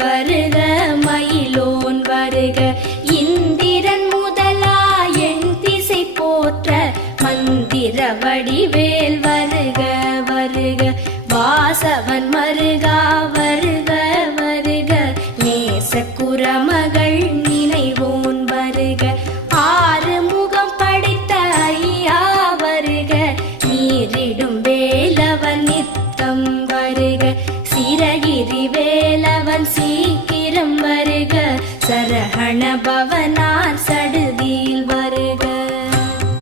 வருக மயிலோன் வருக இந்திரன் முதலா என் திசை போற்ற மந்திர வடிவேல் வருக வருக வாசவன் மருகா வருக வருக நேச குரமகள் நினைவோன் வருக ஆறு முகம் படைத்த ஐயா வருக நீரிடும் வேலவன் நித்தம் வருக சிரகிரி வேலவன் சீக்கிரம் வருக சரஹண பவனார் சடுதி